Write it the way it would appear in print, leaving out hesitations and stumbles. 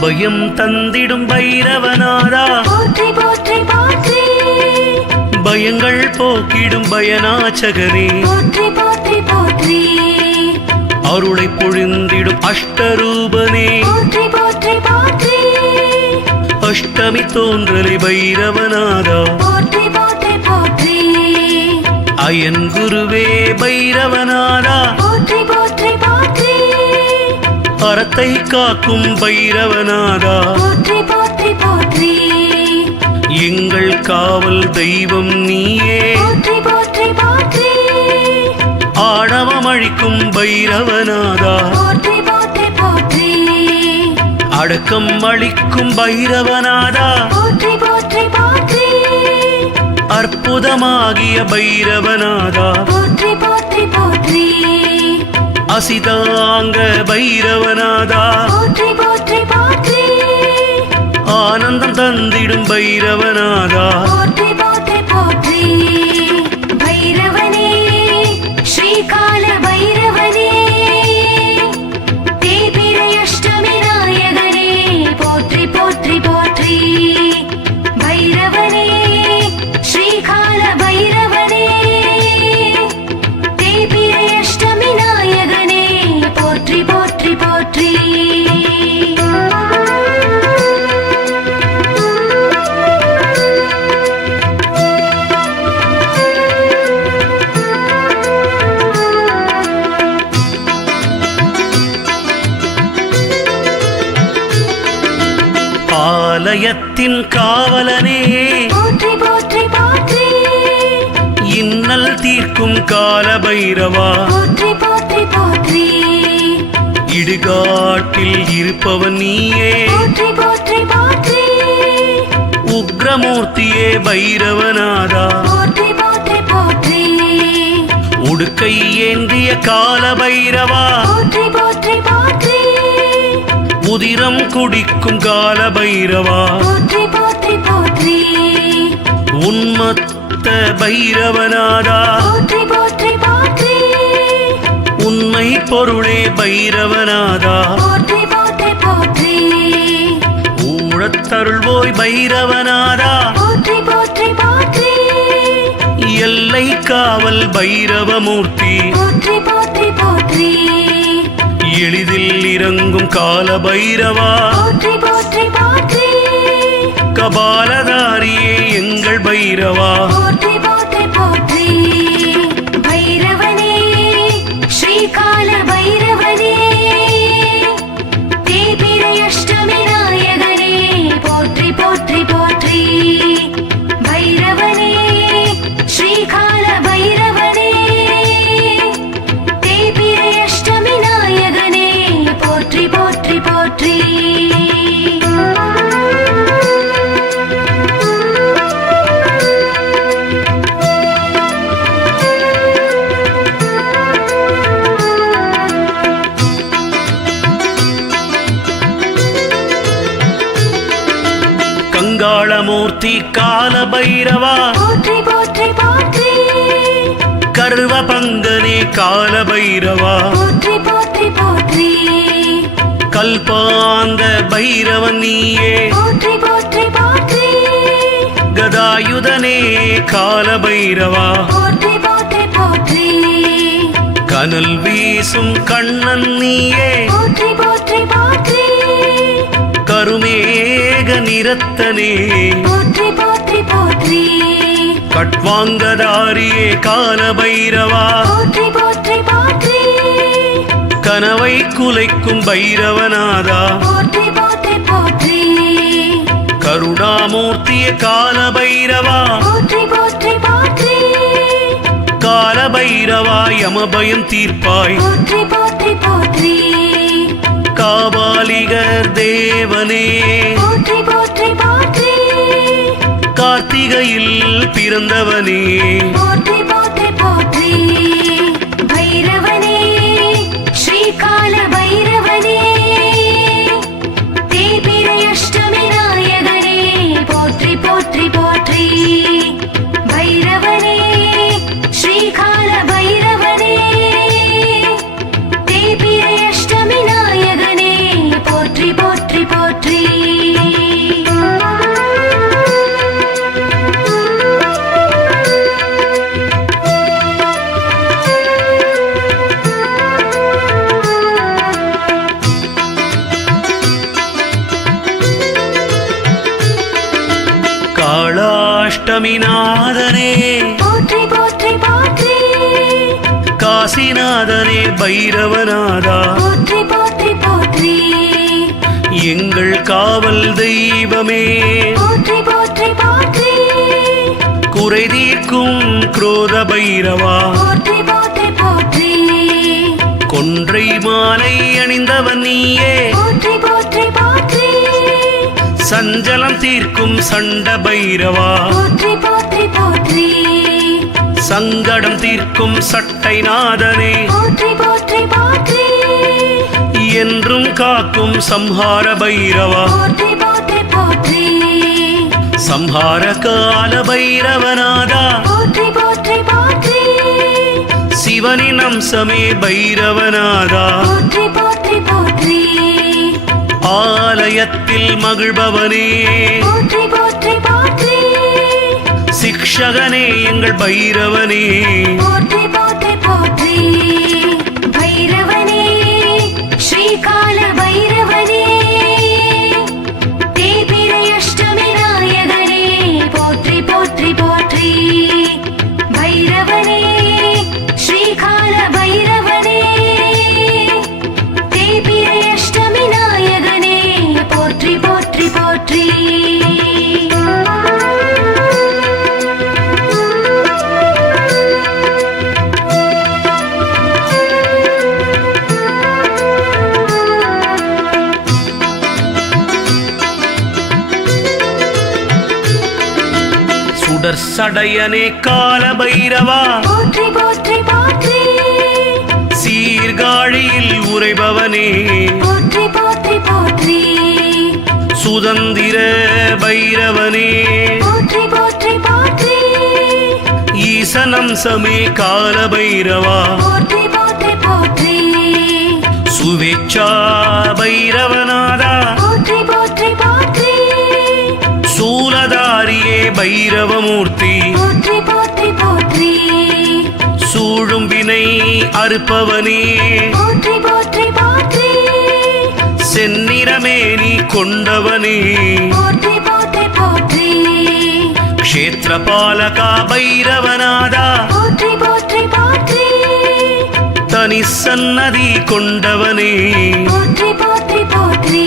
அபயம் தந்திடும் பைரவநாதா போற்றி போற்றி போற்றி பயங்கள் போக்கிடும் பயநாச்சகரே போற்றி போற்றி போற்றி அருளை பொழிந்திடும் அஷ்டரூபனே போற்றி போற்றி போற்றி அஷ்டமி தோன்றலை பைரவநாதா போற்றி போற்றி போற்றி அயன் குருவே பைரவநாதா போற்றி போற்றி போற்றி அறத்தை காக்கும் பைரவநாதா போற்றி போற்றி போற்றி எங்கள் காவல் தெய்வம் நீயே போற்றி போற்றி போற்றி ஆணவம் அழிக்கும் பைரவநாதா போற்றி போற்றி போற்றி அடக்கம் அளிக்கும் பைரவநாதா போற்றி போற்றி போற்றி அற்புதமாகிய பைரவநாதா போற்றி போற்றி போற்றி அசிதாங்க பைரவநாதா போற்றி போற்றி போற்றி ஆனந்தம் தந்திடும் பைரவநாதா போற்றி போற்றி போற்றி பைரவனே ஸ்ரீகால பைரவனே தேய்பிறை அஷ்டமி நாயகனே போற்றி போற்றி போற்றி பைரவனே ஸ்ரீகால பைரவனே தேய்பிறை அஷ்டமி நாயகனே போற்றி போற்றி போற்றி ஆலயத்தின் காவலனே போற்றி போற்றி போற்றி இன்னல் தீர்க்கும் கால பைரவா போற்றி போற்றி போற்றி இடுகாட்டில் இருப்பவன் நீயே போற்றி போற்றி போற்றி உக்ரமூர்த்தியே பைரவநாதா போற்றி போற்றி போற்றி உடுக்கை ஏந்திய கால பைரவா போற்றி போற்றி போற்றி உதிரம் குடிக்கும் கால பைரவா போற்றி போற்றி போற்றி உன்மத்த பைரவநாதா போற்றி போற்றி போற்றி உண்மை பொருளே பைரவநாதா போற்றி போற்றி போற்றி ஊழத்தருள்வோய் பைரவநாதா போற்றி போற்றி போற்றி எல்லை காவல் பைரவமூர்த்தி போற்றி போற்றி போற்றி எளிதில் இறங்கும் கால பைரவா போற்றி போற்றி போற்றி கபாலதாரியே எங்கள் பைரவா போற்றி போற்றி போற்றி பைரவனே ஸ்ரீகால பைரவனே தேய்பிறை அஷ்டமி நாயகனே போற்றி போற்றி போற்றி பைரவனே ஸ்ரீகால பைரவனே தேய்பிறை அஷ்டமி நாயகனே போற்றி போற்றி போற்றி கங்காளமூர்த்தி கால பைரவா போற்றி போற்றி போற்றி கர்வ பங்கனே கால பைரவா போற்றி போற்றி போற்றி கல்பாந்த பைரவன் நீயே போற்றி போற்றி போற்றி கதாயுதனே கால பைரவா போற்றி போற்றி போற்றி கனல் வீசும் கண்ணன் நீயே போற்றி போற்றி போற்றி கருமேக நிறத்தனே போற்றி போற்றி போற்றி கட்வாங்கதாரியே கால பைரவா போற்றி போற்றி போற்றி கனவை குலைக்கும் பைரவநாதா போற்றி போற்றி போற்றி கருணாமூர்த்திய கால பைரவா போற்றி போற்றி போற்றி கால பைரவா யமபயம் தீர்ப்பாய் போற்றி போற்றி போற்றி காபாலிகர் தேவனே போற்றி போற்றி போற்றி கார்த்திகையில் பிறந்தவனே போற்றி போற்றி போற்றி பைரவனே ஸ்ரீகால பைரவனே தேய்பிறை அஷ்டமி நாயகனே போற்றி போற்றி போற்றி பைரவனே ஸ்ரீகால பைரவனே தேய்பிறை அஷ்டமி நாயகனே போற்றி போற்றி போற்றி அஷ்டமிநாதனே போற்றி போற்றி போற்றி காசிநாதனே பைரவநாதா போற்றி போற்றி போற்றி எங்கள் காவல் தெய்வமே போற்றி போற்றி போற்றி குறை தீர்க்கும் குரோத பைரவா போற்றி போற்றி போற்றி கொன்றை மாலை அணிந்தவன் நீயே போற்றி போற்றி போற்றி சஞ்சலம் தீர்க்கும் சண்ட பைரவா போற்றி போற்றி போற்றி சங்கடம் தீர்க்கும் சட்டைநாதனே போற்றி போற்றி போற்றி என்றும் காக்கும் சம்ஹார பைரவா போற்றி போற்றி போற்றி சம்ஹார கால பைரவநாதா போற்றி போற்றி போற்றி சிவனின் அம்சமே பைரவநாதா போற்றி போற்றி போற்றி ஆலயத்தில் மகிழ்பவனே போற்றி போற்றி போற்றி சிக்ஷகனே எங்கள் பைரவனே போற்றி போற்றி போற்றி பைரவனே ஸ்ரீகால பைரவனே தேய்பிறை அஷ்டமி நாயகனே போற்றி போற்றி போற்றி பைரவனே ஸ்ரீகால பைரவனே தேய்பிறை அஷ்டமி நாயகனே போற்றி போற்றி போற்றி சுடர் சடையனே கால பைரவா போற்றி போற்றி போற்றி சீர்காழியில் உரைபவனே போற்றி போற்றி போற்றி சுதந்திர பைரவனே போற்றி போற்றி போற்றி ஈசனம்சமே கால பைரவா போற்றி போற்றி போற்றி சுவேச்சா பைரவநாதா போற்றி போற்றி போற்றி சூலதாரியே பைரவமூர்த்தி போற்றி போற்றி போற்றி சூழும் வினை அறுப்பவனே போற்றி போற்றி போற்றி செந்நிறமேனி கொண்டவனே போற்றி போற்றி போற்றி க்ஷேத்திரபாலகா பைரவநாதா போற்றி போற்றி போற்றி தனி சன்னதி கொண்டவனே போற்றி போற்றி போற்றி